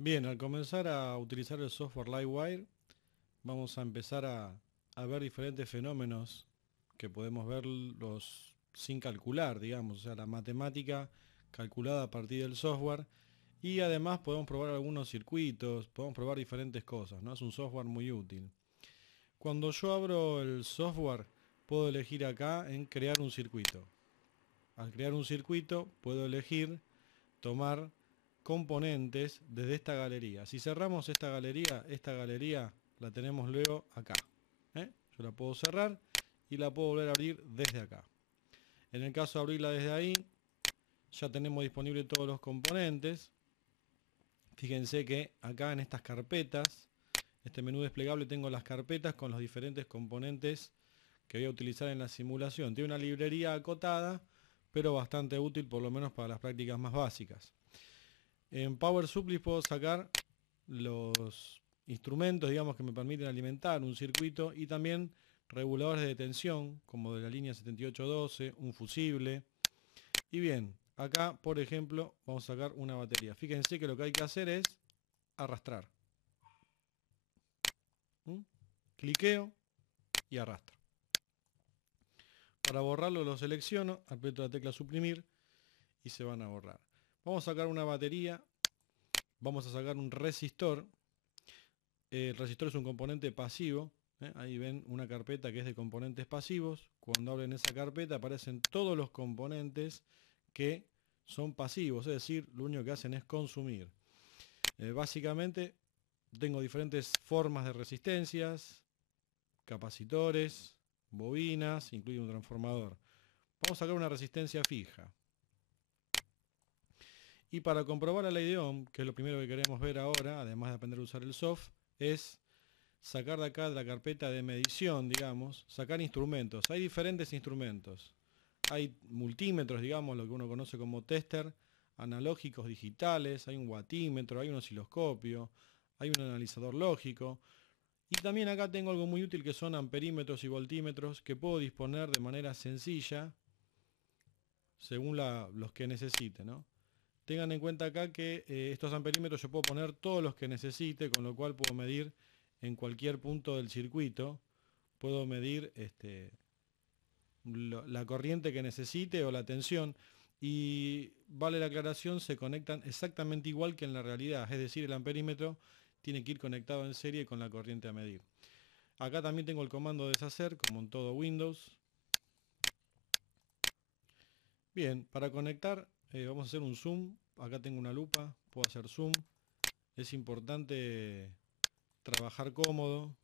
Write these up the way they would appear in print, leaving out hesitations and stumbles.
Bien, al comenzar a utilizar el software Livewire, vamos a empezar a ver diferentes fenómenos que podemos verlos sin calcular, digamos, o sea, la matemática calculada a partir del software. Y además podemos probar algunos circuitos, podemos probar diferentes cosas, ¿no? Es un software muy útil. Cuando yo abro el software, puedo elegir acá en crear un circuito. Al crear un circuito, puedo elegir tomar componentes desde esta galería. Si cerramos esta galería la tenemos luego acá. Yo la puedo cerrar y la puedo volver a abrir desde acá. En el caso de abrirla desde ahí, ya tenemos disponibles todos los componentes. Fíjense que acá en estas carpetas, este menú desplegable, tengo las carpetas con los diferentes componentes que voy a utilizar en la simulación. Tiene una librería acotada, pero bastante útil, por lo menos para las prácticas más básicas. En Power Supply puedo sacar los instrumentos, digamos, que me permiten alimentar un circuito, y también reguladores de tensión, como de la línea 7812, un fusible. Y bien, acá, por ejemplo, vamos a sacar una batería. Fíjense que lo que hay que hacer es arrastrar. Cliqueo y arrastro. Para borrarlo lo selecciono, aprieto la tecla suprimir y se van a borrar. Vamos a sacar una batería, vamos a sacar un resistor. El resistor es un componente pasivo. Ahí ven una carpeta que es de componentes pasivos. Cuando abren esa carpeta aparecen todos los componentes que son pasivos, es decir, lo único que hacen es consumir. Básicamente tengo diferentes formas de resistencias, capacitores, bobinas, incluye un transformador. Vamos a sacar una resistencia fija. Y para comprobar la ley de Ohm, que es lo primero que queremos ver ahora, además de aprender a usar el soft, es sacar de acá de la carpeta de medición, digamos, sacar instrumentos. Hay diferentes instrumentos. Hay multímetros, digamos, lo que uno conoce como tester, analógicos digitales, hay un watímetro, hay un osciloscopio, hay un analizador lógico. Y también acá tengo algo muy útil que son amperímetros y voltímetros que puedo disponer de manera sencilla según los que necesite, ¿no? Tengan en cuenta acá que estos amperímetros yo puedo poner todos los que necesite, con lo cual puedo medir en cualquier punto del circuito. Puedo medir la corriente que necesite o la tensión. Y vale la aclaración, se conectan exactamente igual que en la realidad. Es decir, el amperímetro tiene que ir conectado en serie con la corriente a medir. Acá también tengo el comando deshacer, como en todo Windows. Bien, para conectar vamos a hacer un zoom. Acá tengo una lupa, puedo hacer zoom. Es importante trabajar cómodo,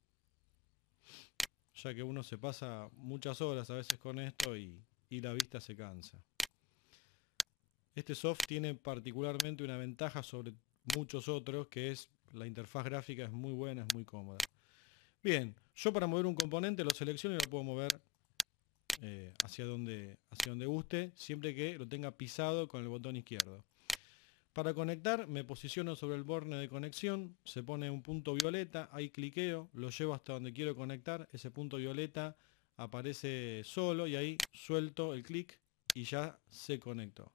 ya que uno se pasa muchas horas a veces con esto y la vista se cansa. Este soft tiene particularmente una ventaja sobre muchos otros, que es la interfaz gráfica es muy buena, es muy cómoda. Bien, yo para mover un componente lo selecciono y lo puedo mover hacia donde guste, siempre que lo tenga pisado con el botón izquierdo. Para conectar me posiciono sobre el borde de conexión, se pone un punto violeta, ahí cliqueo, lo llevo hasta donde quiero conectar, ese punto violeta aparece solo y ahí suelto el clic y ya se conectó.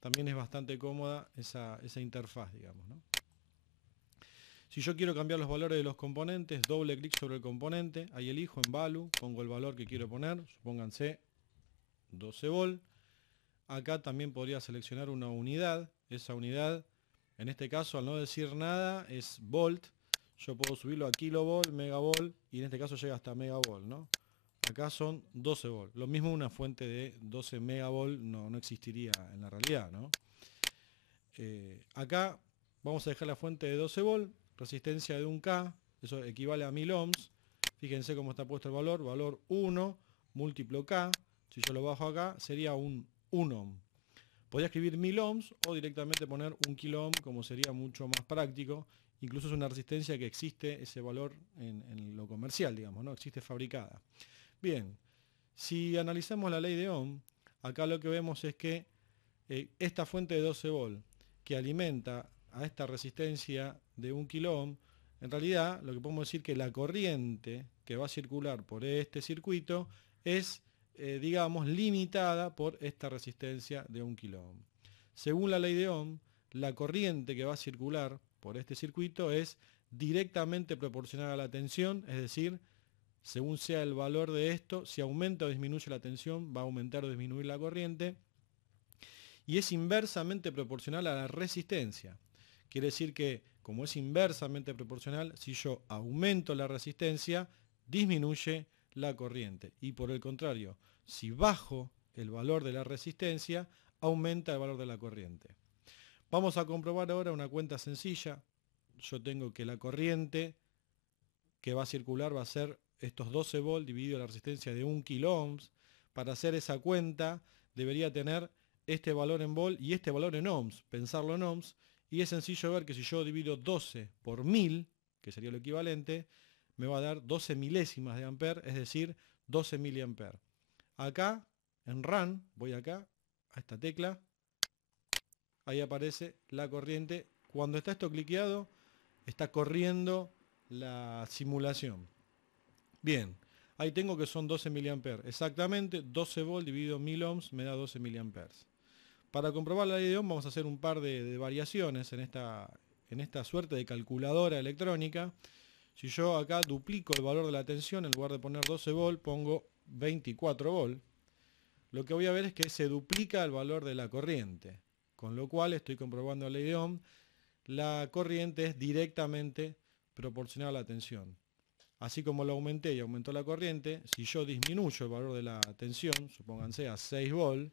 También es bastante cómoda esa interfaz, digamos, ¿no? Si yo quiero cambiar los valores de los componentes, doble clic sobre el componente, ahí elijo en Value, pongo el valor que quiero poner, supónganse 12 volt. Acá también podría seleccionar una unidad, esa unidad, en este caso al no decir nada, es volt. Yo puedo subirlo a kilovolt, megavolt, y en este caso llega hasta megavolt, ¿no? Acá son 12 volt. Lo mismo una fuente de 12 megavolt no existiría en la realidad, ¿no? Acá vamos a dejar la fuente de 12 volt, resistencia de 1K, eso equivale a 1000 ohms. Fíjense cómo está puesto el valor 1 múltiplo K. Si yo lo bajo acá sería un 1 ohm. Podría escribir 1000 ohms o directamente poner 1 kilo ohm, como sería mucho más práctico. Incluso es una resistencia que existe ese valor en lo comercial, digamos, ¿no? Existe fabricada. Bien, si analizamos la ley de Ohm, acá lo que vemos es que esta fuente de 12 volt que alimenta a esta resistencia de 1 kilo ohm, en realidad lo que podemos decir que la corriente que va a circular por este circuito es, digamos, limitada por esta resistencia de 1 kilo ohm. Según la ley de Ohm, la corriente que va a circular por este circuito es directamente proporcional a la tensión, es decir, según sea el valor de esto, si aumenta o disminuye la tensión, va a aumentar o disminuir la corriente, y es inversamente proporcional a la resistencia. Quiere decir que, como es inversamente proporcional, si yo aumento la resistencia, disminuye la corriente. Y por el contrario, si bajo el valor de la resistencia, aumenta el valor de la corriente. Vamos a comprobar ahora una cuenta sencilla. Yo tengo que la corriente que va a circular va a ser estos 12 volts dividido la resistencia de 1 kilo ohms. Para hacer esa cuenta debería tener este valor en volt y este valor en ohms, pensarlo en ohms, y es sencillo ver que si yo divido 12 por 1000, que sería lo equivalente, me va a dar 12 milésimas de ampere, es decir, 12 miliamperes. Acá, en run, voy acá, a esta tecla, ahí aparece la corriente. Cuando está esto cliqueado, está corriendo la simulación. Bien, ahí tengo que son 12 miliamperes. Exactamente, 12 volts dividido 1000 ohms me da 12 miliamperes. Para comprobar la ley de Ohm vamos a hacer un par de variaciones en esta suerte de calculadora electrónica. Si yo acá duplico el valor de la tensión, en lugar de poner 12 volts, pongo 24 volts. Lo que voy a ver es que se duplica el valor de la corriente, con lo cual estoy comprobando la ley de Ohm. La corriente es directamente proporcional a la tensión. Así como lo aumenté y aumentó la corriente, si yo disminuyo el valor de la tensión, supónganse a 6 volts,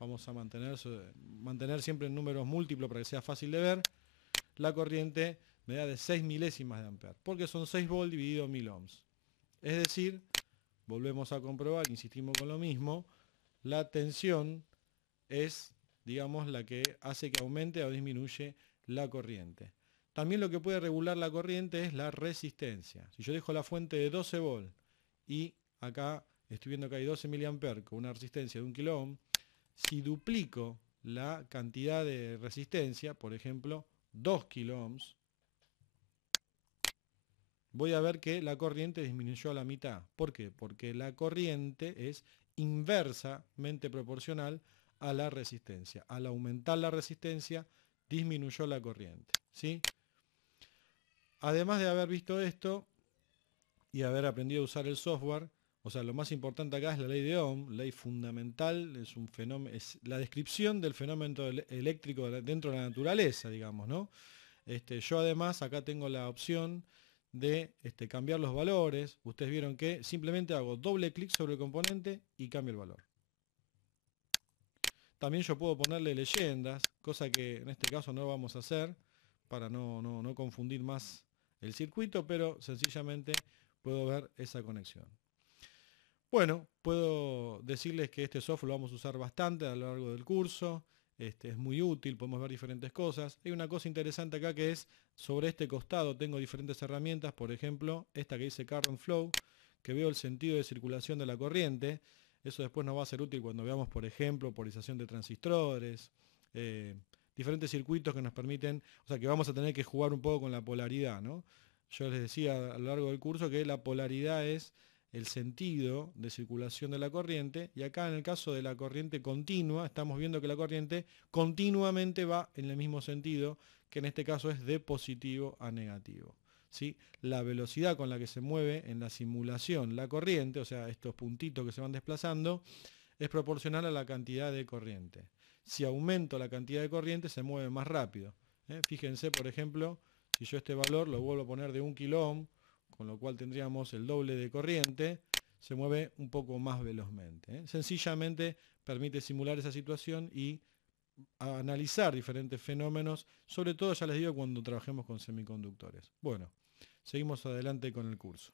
vamos a mantener siempre en números múltiplos para que sea fácil de ver, la corriente me da de 6 milésimas de ampere, porque son 6 volts dividido 1000 ohms. Es decir, volvemos a comprobar, insistimos con lo mismo, la tensión es, digamos, la que hace que aumente o disminuye la corriente. También lo que puede regular la corriente es la resistencia. Si yo dejo la fuente de 12 volts y acá estoy viendo que hay 12 mA con una resistencia de 1 kilo ohm, si duplico la cantidad de resistencia, por ejemplo 2 kilo ohms, voy a ver que la corriente disminuyó a la mitad. ¿Por qué? Porque la corriente es inversamente proporcional a la resistencia. Al aumentar la resistencia, disminuyó la corriente, ¿sí? Además de haber visto esto y haber aprendido a usar el software, o sea, lo más importante acá es la ley de Ohm, ley fundamental, es un fenómeno, es la descripción del fenómeno eléctrico dentro de la naturaleza, digamos, ¿no? Yo además acá tengo la opción de cambiar los valores. Ustedes vieron que simplemente hago doble clic sobre el componente y cambio el valor. También yo puedo ponerle leyendas, cosa que en este caso no vamos a hacer para no confundir más el circuito, pero sencillamente puedo ver esa conexión. Bueno, puedo decirles que este software lo vamos a usar bastante a lo largo del curso. Es muy útil, podemos ver diferentes cosas. Hay una cosa interesante acá que es, sobre este costado tengo diferentes herramientas, por ejemplo, esta que dice Current Flow, que veo el sentido de circulación de la corriente. Eso después nos va a ser útil cuando veamos, por ejemplo, polarización de transistores, diferentes circuitos que nos permiten, o sea que vamos a tener que jugar un poco con la polaridad, ¿no? Yo les decía a lo largo del curso que la polaridad es el sentido de circulación de la corriente, y acá en el caso de la corriente continua estamos viendo que la corriente continuamente va en el mismo sentido, que en este caso es de positivo a negativo, ¿sí? La velocidad con la que se mueve en la simulación la corriente, o sea, estos puntitos que se van desplazando, es proporcional a la cantidad de corriente. Si aumento la cantidad de corriente se mueve más rápido, ¿eh? Fíjense, por ejemplo, si yo este valor lo vuelvo a poner de 1 kilo ohm, con lo cual tendríamos el doble de corriente, se mueve un poco más velozmente, ¿eh? Sencillamente permite simular esa situación y analizar diferentes fenómenos, sobre todo, ya les digo, cuando trabajemos con semiconductores. Bueno, seguimos adelante con el curso.